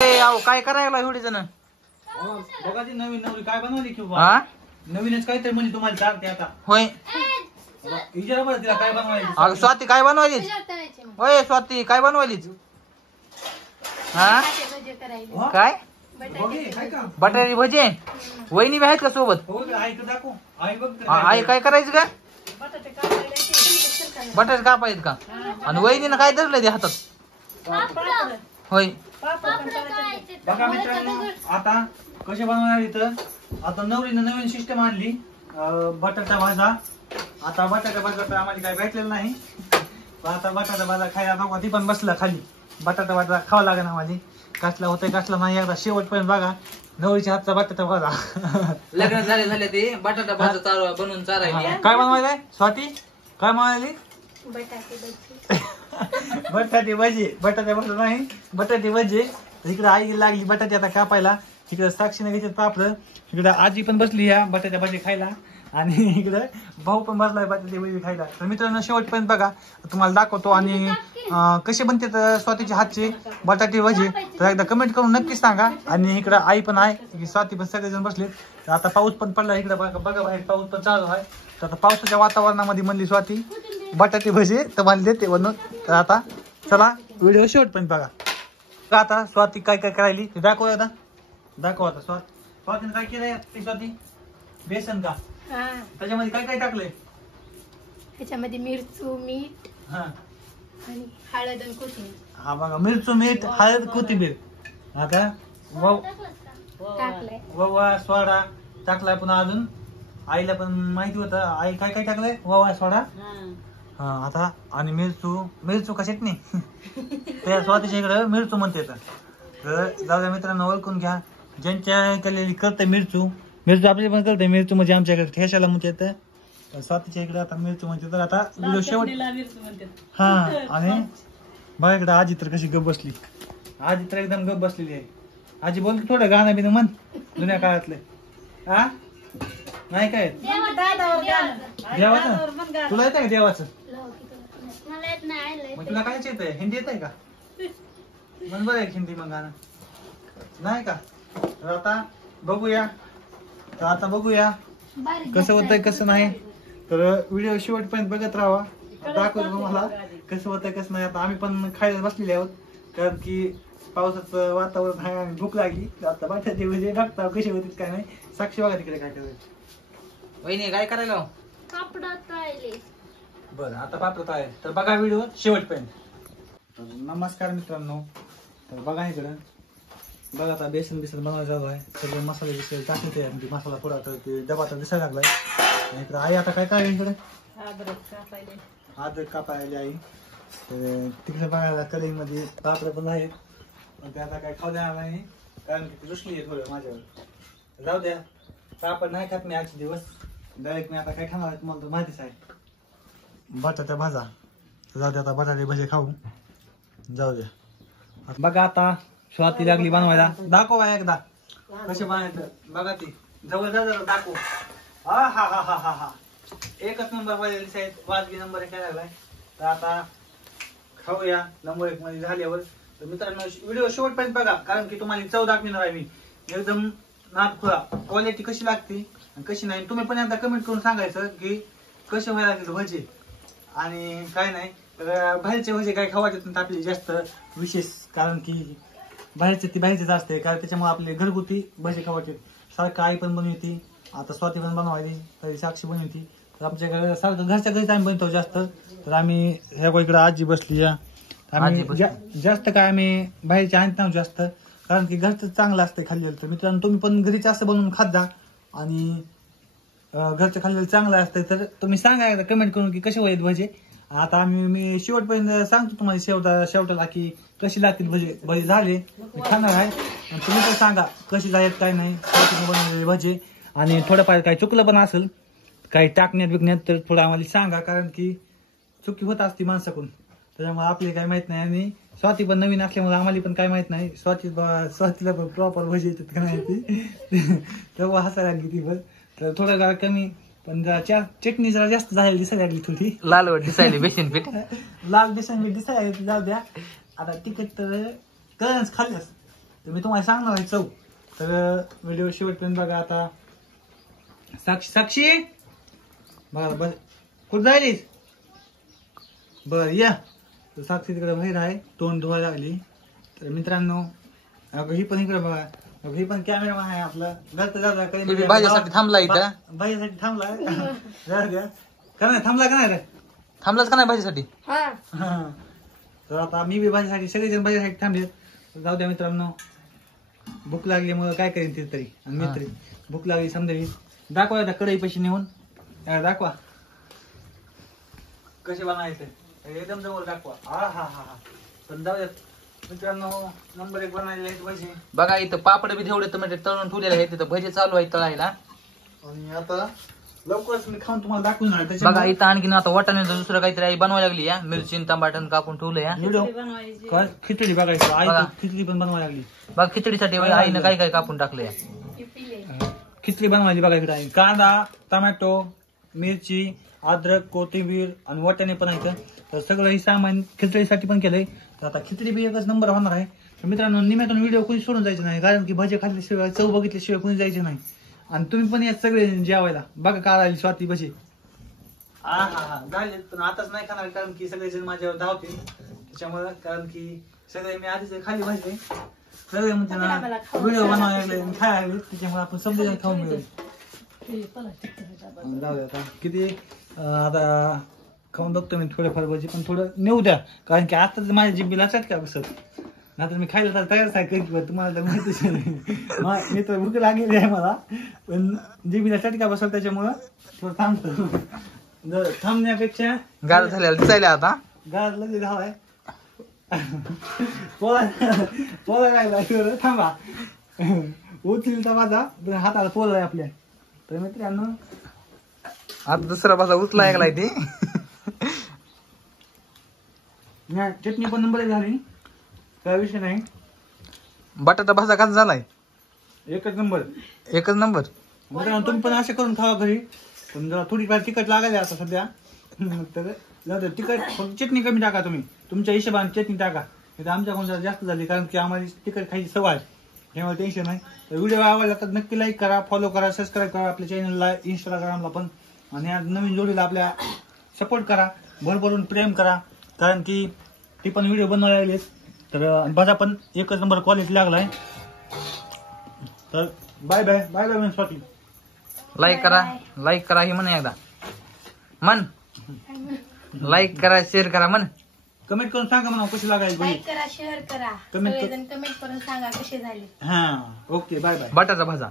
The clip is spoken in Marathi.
काय करायला एवढे जण बघा ती नवीन नवरी काय बनवली किंवा हा नवीनच काहीतरी म्हणजे तुम्हाला चालते आता होय विचारा बरं तिला काय बनवायची. अगं स्वाती काय बनवायलीच होय स्वाती काय बनवायलीच हा काय बटाटे भजे वहिनी बी आहेत का सोबत हो का? आई दाखव आई बघ आई काय करायचं का बटाटे कापायत का आणि वहिनीनं काय धरलं ते हातात होय बघा मित्रांनो आता कसे बनवणार इथं आता नवरीनं नवीन सिस्टम आणली बटाटा भाजा. आता बटाटा भाजा तर आम्हाला काय भेटलेलं नाही पण आता बटाटा भाजा खायला नको ती पण बसला खाली बटाटा भाजा खावा लागेल आम्हाला कसला होतंय कसला नाही एकदा शेवटपर्यंत बघा नवरीच्या हातचा बटाटा भाजा. लग्न झाले ते बटाटा भाजा बनवून चारायला काय बनवायलाय स्वाती काय बनवायली बटाटे भजे बटाटे भाजा नाही बटाटे भजे. इकडे आई लागली बटाटे आता कापायला इकडे साक्षीने घेतलं पापड इकडे आजी पण बसली या बटाट्या भाजी खायला आणि इकडे भाऊ पण बसलाय बटाटे भाजी खायला. तर मित्रांनो शेवटपर्यंत बघा तुम्हाला दाखवतो आणि कसे बनते स्वातीचे हातचे बटाटे भजी तर एकदा कमेंट करून नक्कीच सांगा. आणि इकडे आई पण आहे स्वाती पण सगळेजण बसले. तर आता पाऊस पण पडला इकडे बघा बाहेर पाऊस पण चालू आहे. तर आता पावसाच्या वातावरणामध्ये म्हणली स्वाती बटाटे भजी तर मला देते बनवून. तर आता चला व्हिडिओ शेवटपर्यंत बघा. आता स्वाती काय काय करायली ते दाखव आता दाखव आता स्वातीने काय केलंय ते स्वाती बेसन का त्याच्यामध्ये काय काय टाकलंय त्याच्यामध्ये मिरचू मीठ हा आणि हळद आणि कोथिंबीर. हा बघा मिरचू मीठ हळद कोथिंबीर आता टाकलंय ववा सोडा टाकलाय. पुन्हा अजून आईला पण माहिती होतं आई काय काय टाकलंय ववा सोडा हा आता आणि मिरचू का चटणी त्या स्वातीच्या इकडे मिरचू म्हणते. तर जाऊ मित्रांनो ओळखून घ्या ज्यांच्या केलेली करते मिरचू आपली पण करते मिरचू म्हणजे आमच्याकडे ठेशाला म्हणते तर स्वातीच्या इकडे आता मिरचू म्हणते. तर आता व्हिडिओ शेवट हा आणि बघा इकडे आजी तर कशी गप बसली आजी तर एकदम गप बसलेली आहे. आजी बोलते थोडं गाणं बिनं म्हण जुन्या काळातले हा नाही काय देवाचं तुला येत आहे का देवाचं मग तुला कायच येत आहे हिंदी येत आहे का मग बरं आहे हिंदी मग गाणं नाही का. तर आता बघूया कसं होतंय कसं नाही. तर व्हिडिओ शेवटपर्यंत बघत राहा दाखवतो तुम्हाला कसं होतंय कसं नाही. आता आम्ही पण खायला बसलेले आहोत कारण की पावसाचं वातावरण आहे आणि भूक लागली. आता बटाटे म्हणजे टाकता कसे होते काय नाही. साक्षी बघा तिकडे काय करायचं वहिनी काय करायला बरं आता पापड आहे. तर बघा व्हिडिओ शेवटपर्यंत. नमस्कार मित्रांनो तर बघा इकडं बघा आता बेसन बनवायचं चालू आहे. सगळे मसाले बिसाले टाकले ते मसाला थोडा तर ते डबा तर दिसायला लागलाय. इकडे आई आता काय काय इकडे अद्रक कापायला आई तर तिकडे बघायला कढईमध्ये पापड पण आहेत पण ते आता काय खाऊ देणार नाही कारण की ती रुसली आहे थोडं माझ्यावर. जाऊ द्या पापड नाही खात मी आजचे दिवस डायरेक्ट मी आता काय खाणार आहे तुम्हाला तर माहितीच आहे बटाटा भाजा. जाऊ द्या आता बटाटे भजे खाऊ जाऊ द्या. बघा आता स्वाती लागली बनवायला दाखव एकदा कसे बनायचं बघा ती जवळ जा जरा दाखव. हा हा हा हा हा हा एकच नंबर वाजलेली आहेत वाजवी नंबर एक लागलाय. तर आता खाऊया नंबर 1 मध्ये झाल्यावर. तर मित्रांनो व्हिडिओ शेवटपर्यंत बघा कारण की तुम्हाला चव दाखविणार आहे मी एकदम नादखुळा क्वालिटी कशी लागते आणि कशी नाही. तुम्ही पण एकदा कमेंट करून सांगायचं की कसे व्हायला लागले भजे आणि काय नाही. तर बाहेरचे भजे काय खावायचे आपले जास्त विशेष कारण की बाहेरचेच असते कारण त्याच्यामुळे आपले घरगुती भजे खावायचे. सारखं आई पण बनवती आता स्वाती पण बनवायली तरी साक्षी बनवती. तर आमच्याकडे सारखं घरच्या घरीच आम्ही बनवतो जास्त. तर आम्ही ह्या इकडे आजी बसली आम्ही जास्त काय आम्ही बाहेरचे आणत नाही जास्त कारण की घरचं चांगलं असतं खाल्लेलं. तर मित्रांनो तुम्ही पण घरीच असं बनवून खात जा आणि घरचं खाल्लेलं चांगलं असतं. तर तुम्ही सांगा एकदा कमेंट करून की कसे व्हायचे भजे. आता मी शेवटपर्यंत सांगतो तुम्हाला शेवटाला की कशी लागतील भजे झाले मी खाणार आहे आणि तुम्ही पण सांगा कशी झालेत काय नाही बनवलेले भजे. आणि थोडंफार काही चुकलं पण असेल काही टाकण्यात बिकण्यात तर थोडं आम्हाला सांगा कारण की चुकी होत असते माणसाकडून त्याच्यामुळे आपले काय माहित नाही. आणि स्वाती पण नवीन असल्यामुळे आम्हाला पण काय माहित नाही स्वातीला पण प्रॉपर भजी येतात का नाही तेव्हा हसायला लागली ती पण. तर थोडं जरा कमी पण चटणी जरा जास्त झालेली दिसायला लागली थोडी लाल दिसायली बेसन पीठ लाल बेसन पीठ दिसायला जाऊ द्या. आता तिखट तर कळच खाल्ल्यास तर मी तुम्हाला सांगणार आहे चव. तर व्हिडिओ शेवटपर्यंत बघा. आता साक्षी बघा बस कुठं जायलीस. बर या. तर साक्षी तिकडे बाहेर आहे, तोंड धुवायला लागली. तर मित्रांनो ही पण इकडे बघा, ही पण कॅमेरा आहे आपला. भाज्यासाठी थांबला इथं. भाज्यासाठी थांबला का नाही थांबला का नाही रे. थांबलाच का नाही भाजीसाठी. तर आता मी बी भाजीसाठी सगळेजण भाजीसाठी थांबले. जाऊ द्या मित्रांनो, भूक लागली मग काय करेन तिथे तरी. आणि मित्र भूक लागली समजा. दाखवा आता कढई पैसे नेऊन दाखवा कसे बनायचे एकदम जवळ दाखवा. हा हा हा हा. पण जाऊ द्या मित्रांनो, नंबर 1 बनायला पैसे बघा. इथं पापड बी तेवढे टमाटे तळून ठेवलेले आहेत. तिथं भजे चालू आहे तळायला. आणि आता लवकरच मी खाऊन तुम्हाला दाखवून बघा. इथं आणखीन आता वाटाण्याचं दुसरं काहीतरी आई बनवायला लागली या. मिरची टमाटर कापून ठेवलं या. खिचडी बघायचं. आई खिचडी पण बनवायला लागली. बघा खिचडीसाठी आईनं काय काय कापून टाकलं या. खिचडी बनवायची बघा. इकडे आहे कांदा, टोमॅटो, मिरची, अद्रक, कोथिंबीर आणि वाटाणे पण आहेत. तर सगळं हे सामान खिचडीसाठी पण केलंय. तर आता खिचडी बी एकच नंबर होणार आहे. तर मित्रांनो, निम्यातून व्हिडिओ कोणी सोडून जायचं नाही, कारण की भजे खाल्ल्याशिवाय चव बघितल्याशिवाय कोणी जायचे नाही. आणि तुम्ही पण या सगळे जेवायला बघा. का राहिली स्वाती भजी. हा हा हा झाले. पण आताच नाही खाणार, कारण की सगळेजण माझ्यावर धावतील त्याच्यामुळे. कारण की सगळे मी आधीच खाली भाजले. सगळे म्हणजे ना व्हिडिओ बनवायला लागले आणि खायला लागले, त्याच्यामुळे आपण समजा खाऊन मिळेल. जाऊ द्या आता किती. आता खाऊन बघतो मी थोडंफार भजी, पण थोडं नेऊ द्या, कारण की आता माझ्या जिभेला चटका बसत. नाहीतर मी खायला तर तयारच आहे कधी. तुम्हाला तर माहितीच नाही. मी तर भूक लागलेली आहे मला, पण जिभेला चटका बसत त्याच्यामुळं थोडं थांबतो. थांबण्यापेक्षा गार झालेला दिसायला आता. गार लगेच हवाय पोला लागला. थांबा उचलील तर माझा हाताला पोला आहे आपल्या. तर मित्रांनो आता दुसरा भाजा उचला ऐकलाय ती. चटणी पण नंबर 1 झाली, काय विषय नाही. बटाटा भाजा कसा झालाय. एकच नंबर. एकच नंबर. मित्रांनो तुम्ही पण असं करून खावा घरी. पण जरा थोडीफार तिखट लागायला आता सध्या. तर तिखट फक्त चटणी कमी टाका. तुम्ही तुमच्या हिशोबाने चटणी टाका. तर आमच्याकडून जरा जास्त झाली, कारण की आम्हाला तिखट खायची सवय आहे, त्यामुळे टेन्शन नाही. तर व्हिडिओ आवडला तर नक्की लाईक करा, फॉलो करा, सबस्क्राईब करा आपल्या चॅनलला, इंस्टाग्रामला पण. आणि या नवीन जोडीला आपल्या सपोर्ट करा, भरभरून प्रेम करा, कारण की ती पण व्हिडिओ बनवायला लागलेत. तर माझा पण एकच नंबर क्वालिटी लागलाय. तर bye bye bye bye Swati. Like करा, लाईक करा ही म्हण एकदा मन. लाईक करा, शेअर करा म्हण. कमेंट करून सांगा म्हणा कशी लागायची. लाईक करा, शेअर करा, कमेंट कमेंट करून सांगा कसे झाले. हा ओके बाय बाय. बटाटा भाजा.